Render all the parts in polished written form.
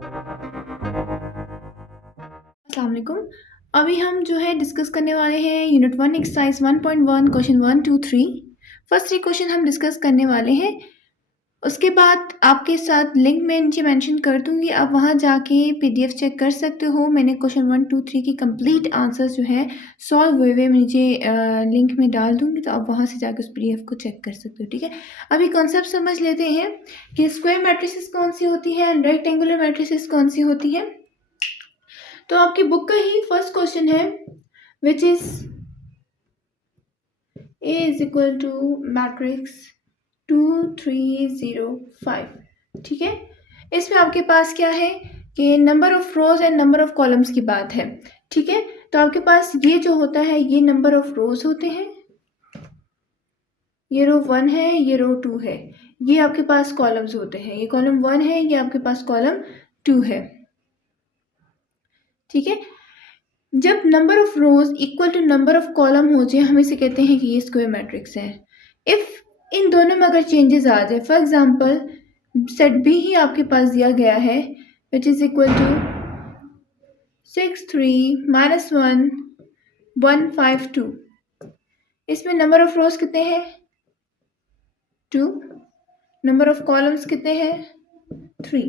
अस्सलाम वालेकुम। अभी हम जो है डिस्कस करने वाले हैं unit 1 exercise 1.1 question 1 2 3। First 3 question हम डिस्कस करने वाले हैं। उसके बाद आपके साथ लिंक मैं नीचे मेंशन कर दूंगी, आप वहां जाके पीडीएफ चेक कर सकते हो। मैंने क्वेश्चन 1 2 3 की कंप्लीट आंसर्स जो है सॉल्व हुए हुए नीचे लिंक में डाल दूंगी, तो आप वहां से जाके उस पीडीएफ को चेक कर सकते हो। ठीक है, अभी कॉन्सेप्ट समझ लेते हैं कि स्क्वायर मैट्रिसेस कौन सी होती है एंड रेक्टेंगुलर मैट्रिसेस कौन सी होती है। तो आपकी बुक का ही फर्स्ट क्वेश्चन है which is A is equal to matrix 2 3 0 5। ठीक है, इसमें आपके पास क्या है कि number of rose and number of columns की बात है। ठीक है, तो आपके पास ये जो होता है ये नंबर ऑफ रोज होते हैं, ये रो 1 है, ये रो 2 है, ये आपके पास कॉलम्स होते हैं, ये कॉलम 1 है, ये आपके पास कॉलम 2 है। ठीक है, जब number of rows equal to number of column हो जाए हम इसे कहते हैं कि ये स्क्वायर मैट्रिक्स है। इफ इन दोनों में अगर चेंजेस आ जाए, फॉर एग्जांपल सेट बी ही आपके पास दिया गया है विच इज इक्वल टू 6 3 -1 1 5 2। इसमें नंबर ऑफ रोज कितने हैं 2, नंबर ऑफ कॉलम्स कितने हैं 3।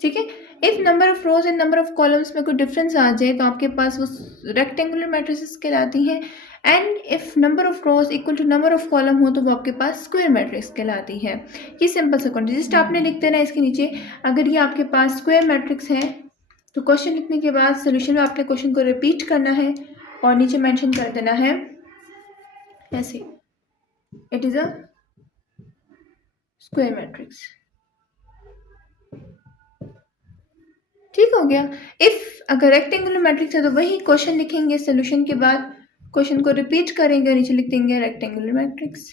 ठीक है, if number of rose and number of columns में कोई डिफरेंस आ जाए तो आपके पास वो रेक्टेंगुलर मैट्रिसेस कहलाती हैं, and if number of rows equal to number of column हो तो वो आपके पास स्क्वायर मैट्रिक्स कहलाती है। ये सिंपल सा कॉन्सेप्ट जस्ट आपने लिख देना है इसके नीचे। अगर ये आपके पास स्क्वायर मैट्रिक्स है तो क्वेश्चन लिखने के बाद सोल्यूशन में आपने क्वेश्चन को रिपीट करना है और नीचे मेंशन कर देना है ऐसे, it is a square matrix. ठीक हो गया। इफ अगर रेक्टेंगुलर मैट्रिक्स है तो वही क्वेश्चन लिखेंगे, सोल्यूशन के बाद क्वेश्चन को रिपीट करेंगे, नीचे लिख देंगे रेक्टेंगुलर मैट्रिक्स।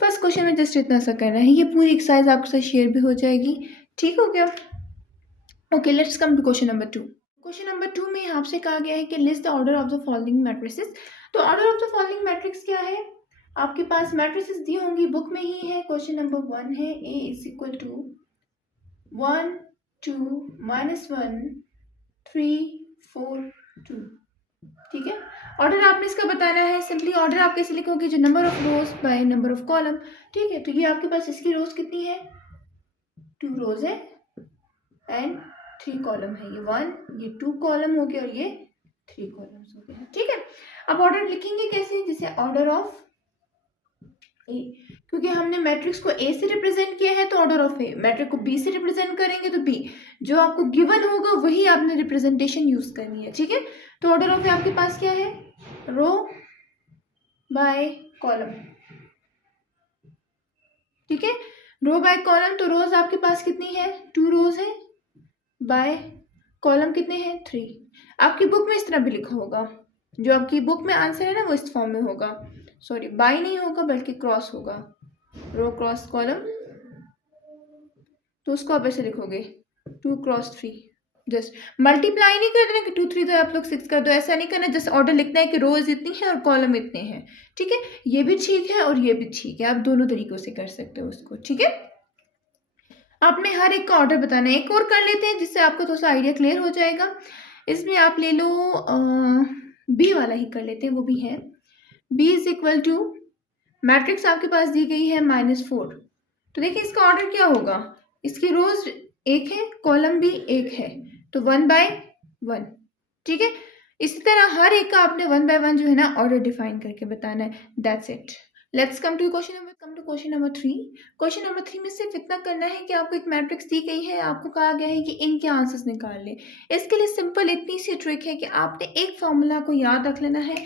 फर्स्ट क्वेश्चन में जस्ट इतना सा करना है, ये पूरी एक्सरसाइज आपके साथ शेयर भी हो जाएगी। ठीक हो गया। Okay, let's come to question number 2। Question number 2 में आपसे कहा गया है कि list the order of the following matrices. तो order of the following matrix क्या है, आपके पास मैट्रिसेस दी होंगी बुक में ही है। क्वेश्चन नंबर 1 है ए इज इक्वल टू 1 2 -1 3 4 2। ठीक है, ऑर्डर आपने इसका बताना है। सिंपली ऑर्डर आप कैसे लिखोगे, जो number of rose by number of column. ठीक है, तो ये आपके पास इसकी रोज कितनी है 2 रोज है एंड 3 कॉलम है, ये 1 ये 2 कॉलम हो गया और ये 3 कॉलम्स हो गया। ठीक है, अब ऑर्डर लिखेंगे कैसे, जैसे ऑर्डर ऑफ ए, क्योंकि हमने मैट्रिक्स को ए से रिप्रेजेंट किया है तो ऑर्डर ऑफ ए, मैट्रिक्स को बी से रिप्रेजेंट करेंगे तो बी, जो आपको गिवन होगा वही आपने रिप्रेजेंटेशन यूज करनी है। ठीक है, तो ऑर्डर ऑफ ए आपके पास क्या है, रो बाय कॉलम। ठीक है, रो बाय कॉलम, तो रोज आपके पास कितनी है 2 रोज है, बाय कॉलम कितने हैं 3। आपकी बुक में इस तरह भी लिखा होगा, जो आपकी बुक में आंसर है ना वो इस फॉर्म में होगा, सॉरी बाय नहीं होगा बल्कि क्रॉस होगा, रो क्रॉस कॉलम। तो उसको आप ऐसे लिखोगे 2 क्रॉस 3। जस्ट मल्टीप्लाई नहीं कर देना कि 2 3 तो आप लोग 6 कर दो, ऐसा नहीं करना। जस्ट ऑर्डर लिखना है कि रोज इतनी है और कॉलम इतने हैं। ठीक है, ये भी ठीक है और ये भी ठीक है, आप दोनों तरीकों से कर सकते हो उसको। ठीक है, आपने हर एक का ऑर्डर बताना है। एक और कर लेते हैं जिससे आपको थोड़ा सा आइडिया क्लियर हो जाएगा। इसमें आप ले लो बी वाला ही कर लेते हैं, वो भी है B is equal to matrix आपके पास दी गई है -4। तो देखिए इसका ऑर्डर क्या होगा, इसकी रोज 1 है, कॉलम भी 1 है, तो 1 बाय 1। ठीक है, इसी तरह हर एक का आपने 1 बाय 1 जो है ना ऑर्डर डिफाइन करके बताना है। That's it. Let's come to question number 3। Question number 3 में सिर्फ इतना करना है कि आपको एक मैट्रिक्स दी गई है, आपको कहा गया है कि इनके आंसर्स निकाल ले। इसके लिए सिंपल इतनी सी ट्रिक है कि आपने एक फॉर्मूला को याद रख लेना है,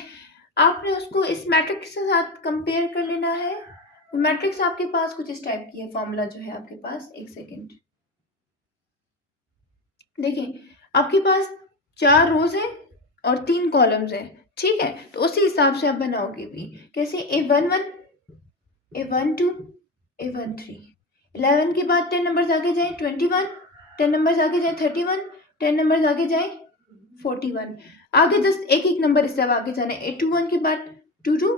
आपने उसको इस मैट्रिक्स के साथ कंपेयर कर लेना है। मैट्रिक्स आपके पास कुछ इस टाइप की है, फॉर्मूला जो है आपके पास, एक सेकेंड देखिए, आपके पास 4 रोज है और 3 कॉलम्स है। ठीक है, तो उसी हिसाब से आप बनाओगे भी। कैसे, A11 A12 A13, 11 के बाद 10 नंबर्स आगे जाएं 21, 10 नंबर्स आगे जाएं 31, 10 नंबर्स आगे जाएं 41, आगे जस्ट एक एक नंबर इससे अब आगे जाना है। A21 के बाद 22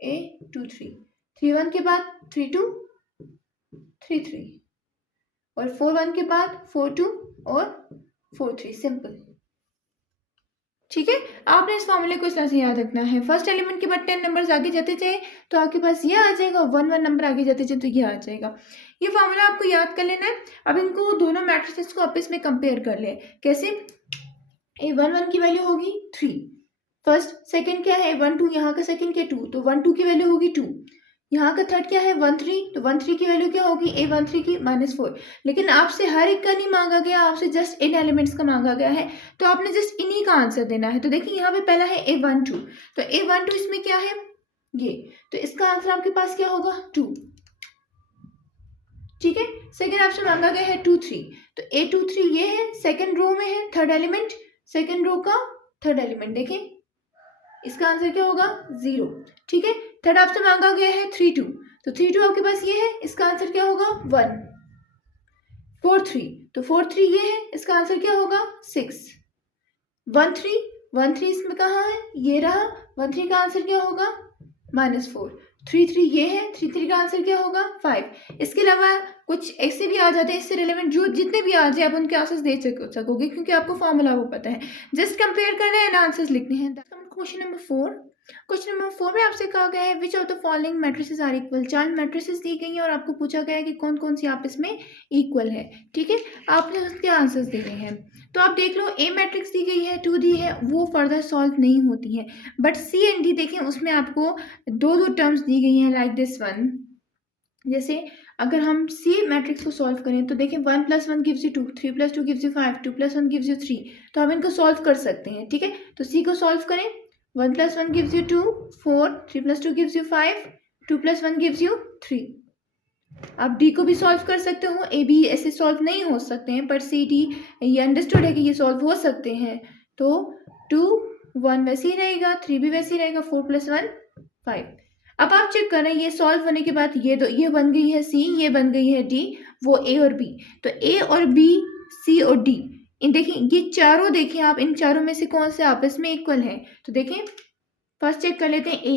A23, 31 के बाद 32, 33 और 41 के बाद 42 और 43, सिंपल। ठीक है, आपने इस फॉर्मूले को इस तरह से याद रखना है। फर्स्ट एलिमेंट के बाद 10 नंबर्स आगे जाते जाए तो आपके पास ये आ जाएगा, 1 नंबर आगे जाते जाए तो ये आ जाएगा। ये फॉर्मूला आपको याद कर लेना है। अब इनको दोनों मैट्रिसेस को आपस में कंपेयर कर ले। कैसे? A11 की वैल्यू होगी 3, फर्स्ट, सेकंड क्या है 1 2, यहाँ का सेकंड क्या 2, तो 1 2 की वैल्यू होगी 2, यहाँ का थर्ड क्या है 1 3, तो 1 3 की वैल्यू क्या होगी A13 की -4। लेकिन आपसे हर एक का नहीं मांगा गया, आपसे जस्ट इन एलिमेंट्स का मांगा गया है, तो आपने जस्ट इन्हीं का आंसर देना है। तो देखिए यहाँ पे पहला है A12, तो A12 इसमें क्या है ये, तो इसका आंसर आपके पास क्या होगा 2। ठीक है, सेकेंड आपसे मांगा गया है 2 3, तो A23 ये है, सेकेंड रो में है, थर्ड एलिमेंट, सेकेंड रो का थर्ड एलिमेंट, देखें इसका आंसर क्या होगा 0। ठीक है, थर्ड आपसे मांगा गया है 3 2, तो 3 2 आपके पास ये है, इसका आंसर क्या होगा 1। 4 3, तो 4 3 ये है, इसका आंसर क्या होगा 6। 1 3, 1 3 इसमें कहाँ है, ये रहा, 1 3 का आंसर क्या होगा -4। 3 3 ये है, 3 3 का आंसर क्या होगा 5। इसके अलावा कुछ ऐसे भी आ जाते हैं, इससे रिलेवेंट जो जितने भी आ जाए आप उनके आंसर्स दे सकोगे, क्योंकि आपको फॉर्मूला वो पता है, जस्ट कंपेयर करना है ना, आंसर्स लिखने हैं। क्वेश्चन नंबर 4, क्वेश्चन नंबर 4 में आपसे कहा गया है which of the following matrices are equal. 4 matrices दी गई हैं और आपको पूछा गया है कि कौन कौन सी आपस में इक्वल है। ठीक है, आपने उसके आंसर्स दिए हैं, तो आप देख लो A मैट्रिक्स दी गई है, 2 दी है, वो फर्दर सॉल्व नहीं होती है, बट C एंड D देखें उसमें आपको दो टर्म्स दी गई हैं लाइक दिस वन। जैसे अगर हम C मैट्रिक्स को सॉल्व करें तो देखें 1 + 1 gives you 2, 3 + 2 gives you 5, 2 + 1 gives you 3, तो हम इनको सॉल्व कर सकते हैं। ठीक है, तो C को सॉल्व करें, 1 + 1 gives you 2, 4, 3 + 2 gives you 5, 2 + 1 gives you 3। आप D को भी सॉल्व कर सकते हो, A B ऐसे सॉल्व नहीं हो सकते हैं, पर C D ये अंडरस्टूड है कि ये सॉल्व हो सकते हैं। तो 2 1 वैसे ही रहेगा, 3 भी वैसे ही रहेगा, 4 + 1 5। अब आप चेक करें, ये सॉल्व होने के बाद ये बन गई है C, ये बन गई है D, वो A और B, तो A और B, C और D, इन देखिए ये चारों, देखिए आप इन चारों में से कौन से आपस में इक्वल है। तो देखें फर्स्ट चेक कर लेते हैं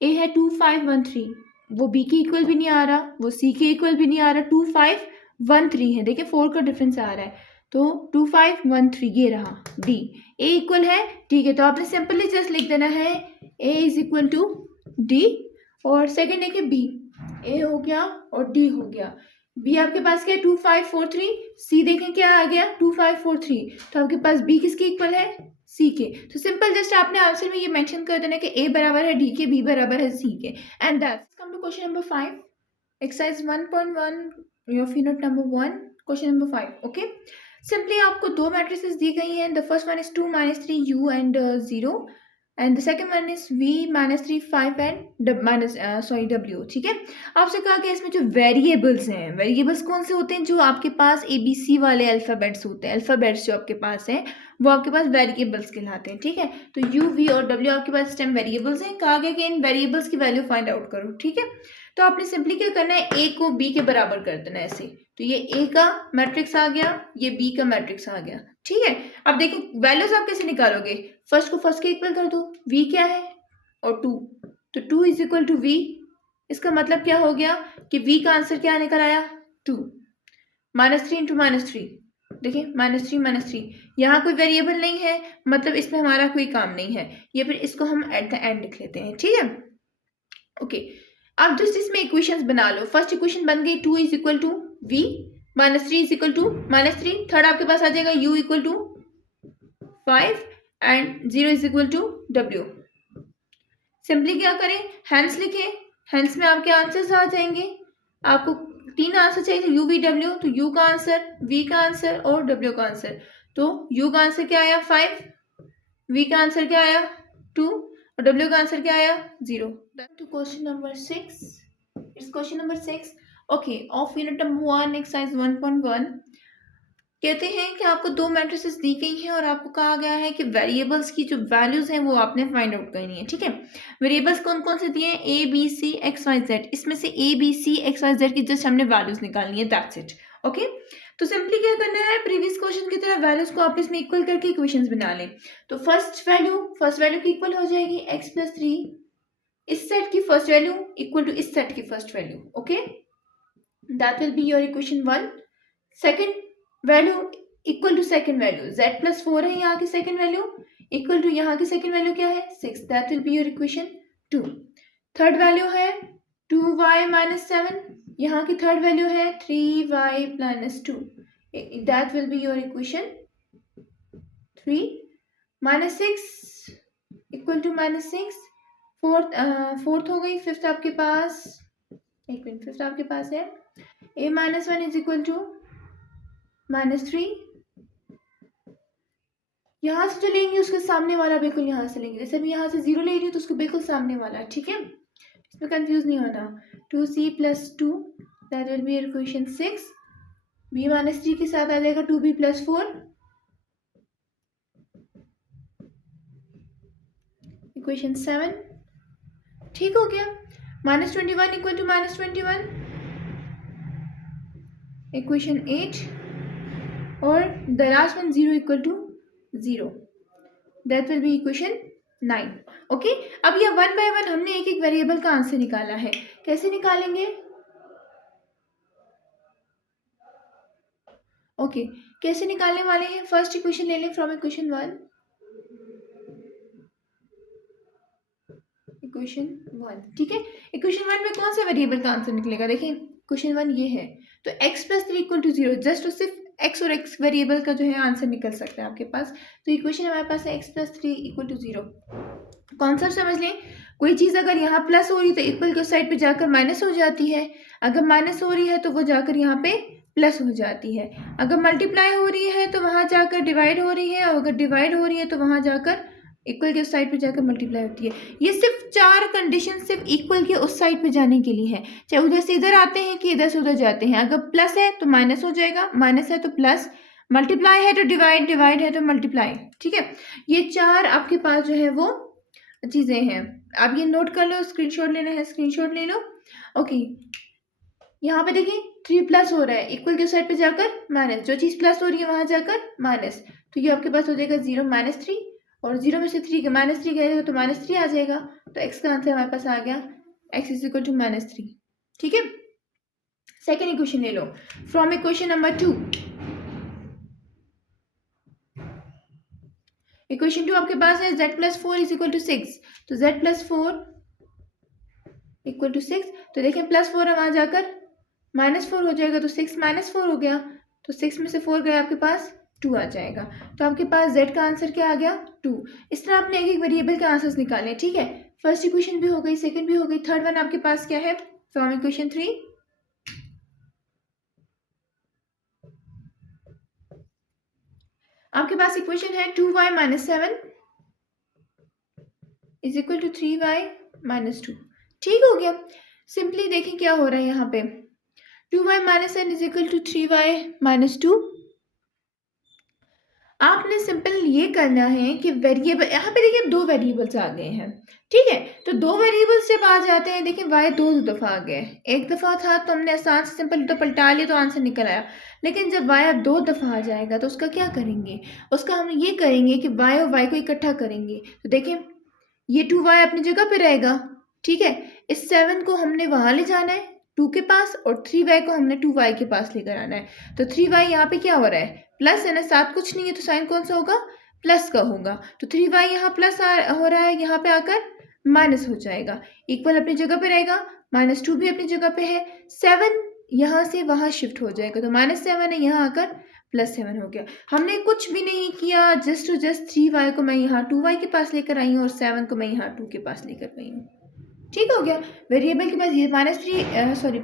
A है 2 5 1 3, वो B के इक्वल भी नहीं आ रहा, वो C के इक्वल भी नहीं आ रहा, 2 5 1 3 है, देखिए 4 का डिफरेंस आ रहा है, तो 2 5 1 3 ये रहा D, A इक्वल है, ठीक है, तो आपने सिंपली जस्ट लिख देना है A = D, और सेकेंड है कि B, A हो गया और D हो गया। B आपके पास क्या है 2 5 4 3, C देखें क्या आ गया 2 5 4 3, तो आपके पास B किसके इक्वल है C के। तो सिंपल जस्ट आपने आंसर में ये मेंशन कर देना कि A बराबर है D के, B बराबर है C के, and that's come to question number 5, exercise 1.1 your unit number 1, question number 5। Okay, simply आपको दो मैट्रिसेस दी गई हैं, the first one is 2 -3 U and 0, and the second one is V -3 5 and W। ठीक है, आपसे कहा गया इसमें जो वेरिएबल्स हैं, वेरिएबल्स कौन से होते हैं, जो आपके पास ABC वाले अल्फ़ाबेट्स होते हैं, अल्फ़ाबेट्स जो आपके पास हैं वो आपके पास वेरिएबल्स कहलाते हैं। ठीक है, तो U V और W आपके पास स्टेम वेरिएबल्स हैं। कहा गया कि इन वेरिएबल्स की वैल्यू फाइंड आउट करो। ठीक है, तो आपने सिंपली क्या करना है, A को B के बराबर कर देना है ऐसे, तो ये A का मैट्रिक्स आ गया, ये B का मैट्रिक्स आ गया। ठीक है, अब देखिए वैल्यूज आप कैसे निकालोगे, फर्स्ट को फर्स्ट के इक्वल कर दो, V क्या है और 2, तो 2 = V, इसका मतलब क्या हो गया कि V का आंसर क्या निकल आया 2, -3 × -3, देखिए -3 यहाँ कोई वेरिएबल नहीं है, मतलब इसमें हमारा कोई काम नहीं है, ये फिर इसको हम एट द एंड लिख लेते हैं। ठीक है, ओके, अब जस्ट इसमें इक्वेशंस बना लो। फर्स्ट इक्वेशन बन गई 2 = V, -3 = -3, थर्ड आपके पास आ जाएगा U = 5 एंड 0 = W। सिंपली क्या करें, हैंस लिखें, हैंस में आपके आंसर्स आ जाएंगे। आपको 3 आंसर चाहिए थे, U V W, तो U का आंसर, V का आंसर और W का आंसर। तो U का आंसर क्या आया 5, V का आंसर क्या आया 2 और W का आंसर क्या आया 0। To question number 6, it's question number 6 okay of unit number 1 exercise 1.1। कहते हैं कि आपको दो मैट्रिसेस दी गई हैं और आपको कहा गया है कि वेरिएबल्स की जो वैल्यूज हैं वो आपने फाइंड आउट करनी है। ठीक है, वेरिएबल्स कौन कौन से दिए हैं, A B C X Y Z, इसमें से A B C X Y Z की जस्ट हमने वैल्यूज निकालनी है, दैट्स इट। ओके, तो सिंपली क्या करना है, प्रीवियस क्वेश्चन की तरह वैल्यूज को आप इसमें इक्वल करके इक्वेशंस बना लें। तो फर्स्ट वैल्यू की इक्वल हो जाएगी x + 3, इस सेट की फर्स्ट वैल्यू इक्वल टू इस सेट की first value. Okay, that will be your equation 1. Second value equal to second value, z plus 4 है यहाँ की सेकेंड वैल्यू, इक्वल टू यहाँ की सेकेंड वैल्यू क्या है 6. That will be your equation 2. Third value है 2y माइनस 7, यहाँ की थर्ड वैल्यू है 3y minus 2. That will be your equation 3. Minus 6 equal to minus 6. Fourth हो गई. फिफ्थ आपके पास, एक मिनट, फिफ्थ आपके पास है a minus 1 is equal to minus 3. यहाँ से जो लेंगे उसके सामने वाला बिल्कुल यहाँ से लेंगे. जैसे मैं यहाँ से 0 ले रही हूँ तो उसको बिल्कुल सामने वाला. ठीक है, इसमें कंफ्यूज नहीं होना. 2c plus 2 that will be equation 6. b minus 3 के साथ आ जाएगा 2b प्लस 4. इक्वेशन 7. ठीक हो गया. Minus 21 equal to minus 21, equation 8. और the last one 0 equal to 0, that will be equation 9. Okay, अब यह 1 बाय 1 हमने एक एक वेरिएबल का आंसर निकाला है. कैसे निकालेंगे? ओके, कैसे निकालने वाले हैं? फर्स्ट इक्वेशन ले लें फ्रॉम इक्वेशन 1. इक्वेशन 1, ठीक है. इक्वेशन 1 में कौन सा वेरिएबल का आंसर निकलेगा? देखिए इक्वेशन 1 ये है, तो x plus 3 equal to 0. Just सिर्फ x और x वेरिएबल का जो है आंसर निकल सकता है आपके पास. तो इक्वेशन हमारे पास है x plus 3 equal to 0. Concept समझ लें. कोई चीज़ अगर यहाँ प्लस हो रही है तो इक्वल के साइड पे जाकर माइनस हो जाती है. अगर माइनस हो रही है तो वो जाकर यहाँ पे प्लस हो जाती है. अगर मल्टीप्लाई हो रही है तो वहाँ जाकर डिवाइड हो रही है, और अगर डिवाइड हो रही है तो वहाँ जाकर इक्वल के उस साइड पे जाकर मल्टीप्लाई होती है. ये सिर्फ 4 कंडीशन सिर्फ इक्वल के उस साइड पे जाने के लिए है. चाहे उधर से इधर आते हैं कि इधर से उधर जाते हैं. अगर प्लस है तो माइनस हो जाएगा, माइनस है तो प्लस, मल्टीप्लाई है तो डिवाइड, डिवाइड है तो मल्टीप्लाई. ठीक है, ये 4 आपके पास जो है वो चीज़ें हैं. आप ये नोट कर लो, स्क्रीनशॉट लेना है स्क्रीनशॉट ले लो. ओके, यहाँ पे देखिए 3 प्लस हो रहा है, इक्वल के साइड पे जाकर माइनस, जो चीज़ प्लस हो रही है वहाँ जाकर माइनस. तो ये आपके पास हो जाएगा 0 माइनस 3, और 0 में से 3 के माइनस 3 गएगा तो माइनस 3 आ जाएगा. तो x का आंसर हमारे पास आ गया x is equal to minus 3. ठीक है, सेकेंड इक्वेशन ले लो फ्रॉम इक्वेशन नंबर 2. इक्वेशन 2 आपके पास है z plus 4 is equal to 6. तो z प्लस 4 इक्वल टू 6. तो देखें प्लस 4 वहाँ जाकर माइनस 4 हो जाएगा, तो 6 माइनस 4 हो गया. तो 6 में से 4 गया आपके पास 2 आ जाएगा. तो आपके पास z का आंसर क्या आ गया 2. इस तरह आपने एक एक वेरिएबल के आंसर्स निकाले. ठीक है, फर्स्ट इक्वेशन भी हो गई, सेकंड भी हो गई, थर्ड वन आपके पास क्या है फ्रॉम इक्वेशन 3. आपके पास इक्वेशन है 2y minus 7 is equal to 3y minus 2. ठीक हो गया. सिंपली देखें क्या हो रहा है यहाँ पे. 2y minus 7 is equal to 3y minus 2. आपने सिंपल ये करना है कि वेरिएबल, यहाँ पे देखिए 2 वेरिएबल्स आ गए हैं. ठीक है, तो 2 वेरिएबल्स जब आ जाते हैं, देखिए y 2 दफ़ा आ गया है. एक दफ़ा था तो हमने आसान से सिंपल तो पलटा लिया तो आंसर निकल आया. लेकिन जब y अब 2 दफ़ा आ जाएगा तो उसका क्या करेंगे? उसका हम ये करेंगे कि y और y को इकट्ठा करेंगे. तो देखें ये 2y अपनी जगह पे रहेगा. ठीक है, इस 7 को हमने वहाँ ले जाना है 2 के पास, और 3y को हमने 2y के पास लेकर आना है. तो 3y यहाँ पे क्या हो रहा है प्लस है ना, साथ कुछ नहीं है तो साइन कौन सा होगा प्लस का होगा. तो 3y यहाँ प्लस हो रहा है, यहाँ पे आकर माइनस हो जाएगा. इक्वल अपनी जगह पे रहेगा, माइनस 2 भी अपनी जगह पे है. 7 यहाँ से वहाँ शिफ्ट हो जाएगा, तो माइनस 7 है यहाँ आकर प्लस 7 हो गया. हमने कुछ भी नहीं किया, जस्ट टू जस्ट 3y को मैं यहाँ 2y के पास लेकर आई हूँ और 7 को मैं यहाँ 2 के पास लेकर गई हूँ. ठीक हो गया. वेरिएबल के पास ये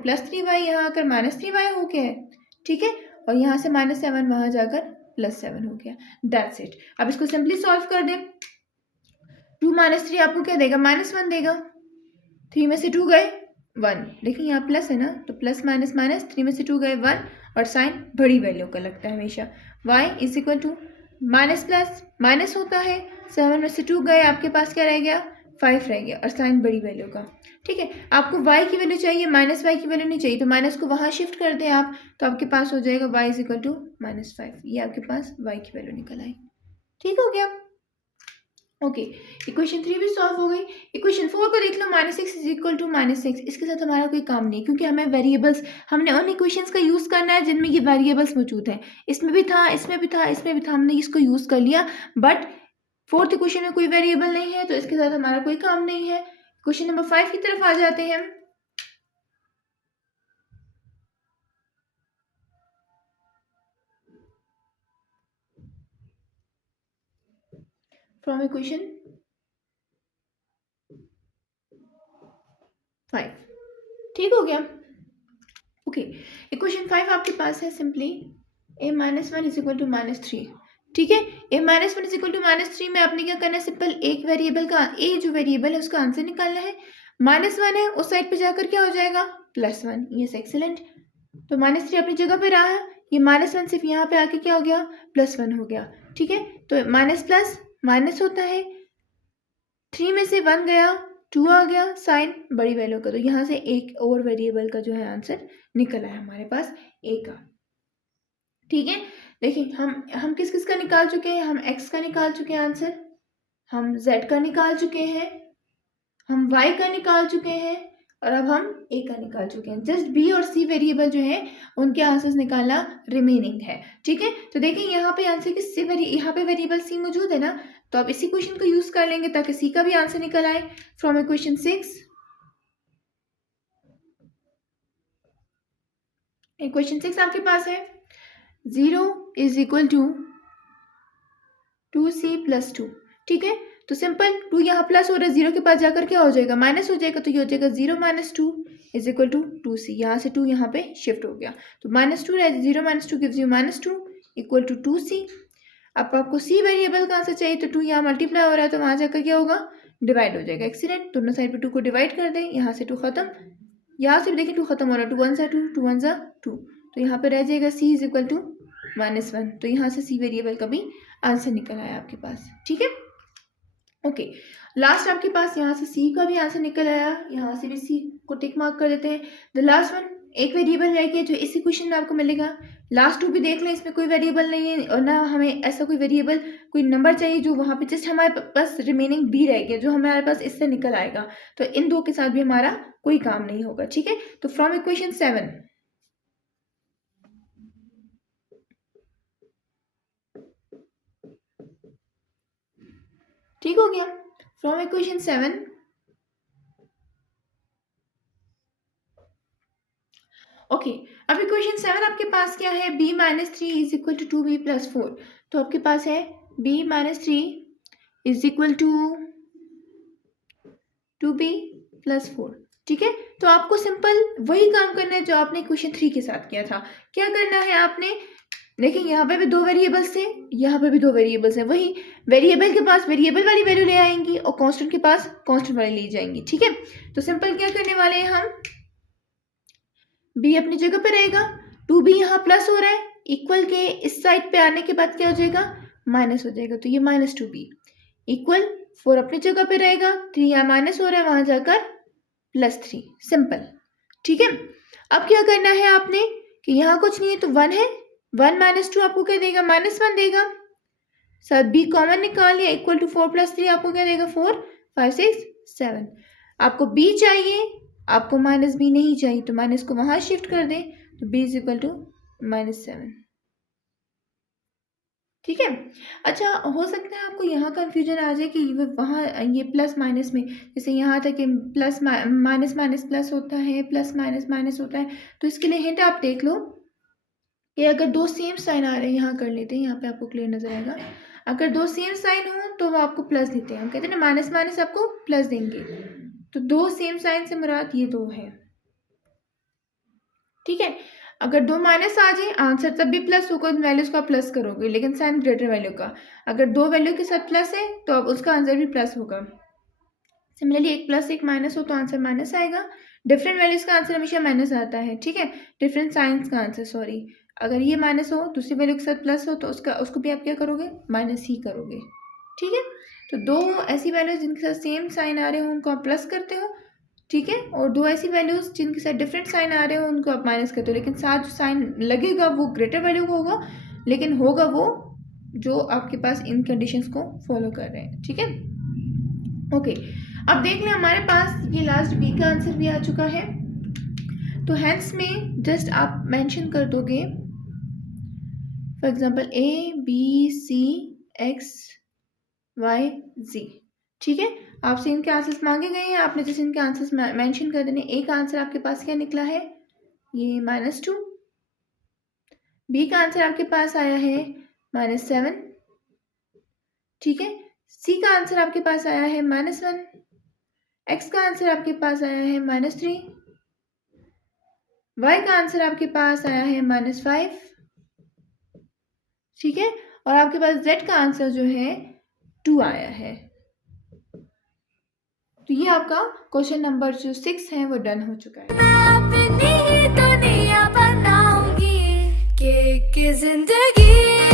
प्लस 3y यहाँ आकर माइनस 3y हो गया है. ठीक है, और यहाँ से माइनस 7 वहाँ जाकर प्लस 7 हो गया. That's it. अब इसको सिंपली सॉल्व कर दें. 2 माइनस 3 आपको क्या देगा माइनस 1 देगा. 3 में से 2 गए 1. देखिए यहाँ प्लस है ना, तो प्लस माइनस माइनस, 3 में से 2 गए 1, और साइन बड़ी वैल्यू का लगता है हमेशा. y is equal to minus plus minus होता है, 7 में से 2 गए, आपके पास क्या रह गया 5 रह गया, और साइन बड़ी वैल्यू का. ठीक है, आपको y की वैल्यू चाहिए, माइनस y की वैल्यू नहीं चाहिए, तो माइनस को वहाँ शिफ्ट कर दें आप, तो आपके पास हो जाएगा y is equal to minus 5. ये आपके पास y की वैल्यू निकल आई. ठीक हो गया. ओके, इक्वेशन 3 भी सॉल्व हो गई। इक्वेशन 4 को देख लो, -6 इज इक्वल टू -6। इसके साथ हमारा कोई काम नहीं, क्योंकि हमें वेरिएबल्स, हमने उन इक्वेशंस का यूज़ करना है जिनमें ये वेरिएबल्स मौजूद हैं। इसमें भी था, इसमें भी था, इसमें भी था, हमने इसको यूज़ कर लिया। बट फोर्थ इक्वेशन में कोई वेरिएबल नहीं है, तो इसके साथ हमारा कोई काम नहीं है। क्वेश्चन नंबर 5 की तरफ आ जाते हैं। फ्रॉम इक्वेशन 5, ठीक हो गया। ओके, इक्वेशन 5 आपके पास है simply a-1 is equal to -3। ठीक है, a-1 इज इक्वल टू -3 में आपने क्या करना है, सिंपल एक वेरिएबल का a जो वेरिएबल है उसका आंसर निकालना है। -1 है, उस साइड पे जाकर क्या हो जाएगा, +1। Yes, excellent. तो -3 अपनी जगह पे रहा है, ये -1 सिर्फ यहाँ पे आके क्या हो गया, +1 हो गया। ठीक है, तो माइनस प्लस माइनस होता है, 3 में से 1 गया, 2 आ गया, साइन बड़ी वैल्यू का, तो यहाँ से एक और वेरिएबल का जो है आंसर निकल आया हमारे पास a का। ठीक है, देखिए हम किस किस का निकाल चुके हैं, हम x का निकाल चुके हैं आंसर, हम z का निकाल चुके हैं, हम y का निकाल चुके हैं, और अब हम a का निकाल चुके हैं। जस्ट b और c वेरिएबल जो है उनके आंसर्स निकालना रिमेनिंग है। ठीक है, तो देखिए यहाँ पे आंसर किस से यहाँ पे वेरिएबल c मौजूद है ना, तो आप इसी क्वेश्चन को यूज कर लेंगे ताकि c का भी आंसर निकल आए। फ्रॉम इक्वेशन 6, इक्वेशन 6 आपके पास है 0 इज इक्वल टू 2c + 2। ठीक है, तो सिंपल 2 यहाँ प्लस हो रहा है, 0 के पास जाकर क्या हो जाएगा, माइनस हो जाएगा, तो ये हो जाएगा 0 - 2 इज इक्वल टू 2c। यहाँ से 2 यहाँ पे शिफ्ट हो गया, तो -2 रह 0 - 2 gives you -2 equal to 2c। अब आपको c वेरिएबल का आंसर चाहिए, तो 2 यहाँ मल्टीप्लाई हो रहा है, तो वहाँ जाकर क्या होगा, डिवाइड हो जाएगा। एक्सीलेंट, दोनों साइड पे 2 को डिवाइड कर दें, यहाँ से 2 खत्म, यहाँ से भी देखिए 2 खत्म हो रहा है, 2 1 सा 2, 2 1 सा 2, तो यहाँ पे रह जाएगा c इज इक्वल टू -1। तो यहाँ से c वेरिएबल का भी आंसर निकल आया आपके पास। ठीक है, ओके, लास्ट आपके पास यहाँ से c का भी आंसर निकल आया, यहाँ से भी c को टिक मार्क कर देते हैं। द लास्ट वन, एक वेरिएबल रह गया जो इसी क्वेश्चन में आपको मिलेगा। लास्ट 2 भी देख लें, इसमें कोई वेरिएबल नहीं है, और ना हमें ऐसा कोई वेरिएबल, कोई नंबर चाहिए जो वहाँ पे, जस्ट हमारे पास रिमेनिंग b रह गया जो हमारे पास इससे निकल आएगा, तो इन 2 के साथ भी हमारा कोई काम नहीं होगा। ठीक है, तो फ्रॉम इक्वेशन 7, ठीक हो गया। फ्रॉम इक्वेशन 7, ओके, अब इक्वेशन 7 आपके पास क्या है, b - 3 is equal to 2b + 4। तो आपके पास है b - 3 is equal to 2b + 4। ठीक है, तो आपको सिंपल वही काम करना है जो आपने इक्वेशन 3 के साथ किया था। क्या करना है आपने, देखिए यहाँ पे भी 2 वेरिएबल्स थे, यहाँ पे भी 2 वेरिएबल्स हैं, वही वेरिएबल के पास वेरिएबल वाली वैल्यू ले आएंगी और कांस्टेंट के पास कांस्टेंट वाली ले जाएंगी। ठीक है, तो सिंपल क्या करने वाले हैं हम, b अपनी जगह पे रहेगा, 2b यहाँ प्लस हो रहा है, इक्वल के इस साइड पे आने के बाद क्या हो जाएगा, माइनस हो जाएगा, तो ये -2b इक्वल 4 अपनी जगह पे रहेगा, 3 यहाँ माइनस हो रहा है, वहां जाकर +3, सिंपल। ठीक है, अब क्या करना है आपने कि यहाँ कुछ नहीं है तो 1 है, 1 - 2 आपको क्या देगा, -1 देगा, सर b कॉमन निकाल लिया, इक्वल टू 4 + 3 आपको क्या देगा, 4 5 6 7। आपको b चाहिए, आपको -b नहीं चाहिए, तो माइनस को वहां शिफ्ट कर दें, तो b इज इक्वल टू -7। ठीक है, अच्छा हो सकता है आपको यहाँ कंफ्यूजन आ जाए कि वहाँ ये प्लस माइनस में, जैसे यहाँ था कि प्लस माइनस माइनस प्लस होता है, प्लस माइनस माइनस होता है, तो इसके लिए हिंट आप देख लो कि अगर 2 सेम साइन आ रहे हैं, यहाँ कर लेते हैं, यहाँ पे आपको क्लियर नजर आएगा, अगर 2 सेम साइन हो तो वो आपको प्लस देते हैं, हम कहते हैं ना माइनस माइनस आपको प्लस देंगे, तो 2 सेम साइन से मुराद ये 2 है। ठीक है, अगर 2 माइनस आ जाए आंसर तब भी प्लस होगा, वैल्यूज का प्लस करोगे, लेकिन साइन ग्रेटर वैल्यू का, अगर 2 वैल्यू के साथ प्लस है तो अब उसका आंसर भी प्लस होगा। सिमिलरली एक प्लस एक माइनस हो तो आंसर माइनस आएगा, डिफरेंट वैल्यूज का आंसर हमेशा माइनस आता है। ठीक है, डिफरेंट साइंस का आंसर, सॉरी, अगर ये माइनस हो दूसरी वैल्यू के साथ प्लस हो तो उसको भी आप क्या करोगे, माइनस ही करोगे। ठीक है, तो 2 ऐसी वैल्यूज जिनके साथ सेम साइन आ रहे हो उनको आप प्लस करते हो। ठीक है, और 2 ऐसी वैल्यूज जिनके साथ डिफरेंट साइन आ रहे हो उनको आप माइनस करते हो, लेकिन साथ जो साइन लगेगा वो ग्रेटर वैल्यू का होगा, लेकिन होगा वो जो आपके पास इन कंडीशंस को फॉलो कर रहे हैं। ठीक है, ओके, अब देख लें हमारे पास ये लास्ट बी का आंसर भी आ चुका है। तो हैंस में जस्ट आप मेंशन कर दोगे for example A B C X Y Z. ठीक है, आपसे इनके आंसर्स मांगे गए हैं, आपने जैसे इनके आंसर्स मेंशन कर देने। ए का आंसर आपके पास क्या निकला है, ये -2। बी का आंसर आपके पास आया है -7। ठीक है, सी का आंसर आपके पास आया है -1। एक्स का आंसर आपके पास आया है -3। वाई का आंसर आपके पास आया है -5। ठीक है, और आपके पास जेड का आंसर जो है 2 आया है। तो ये आपका क्वेश्चन नंबर जो 6 है वो डन हो चुका है। मैं अपनी दुनिया बनाऊंगी के जिंदगी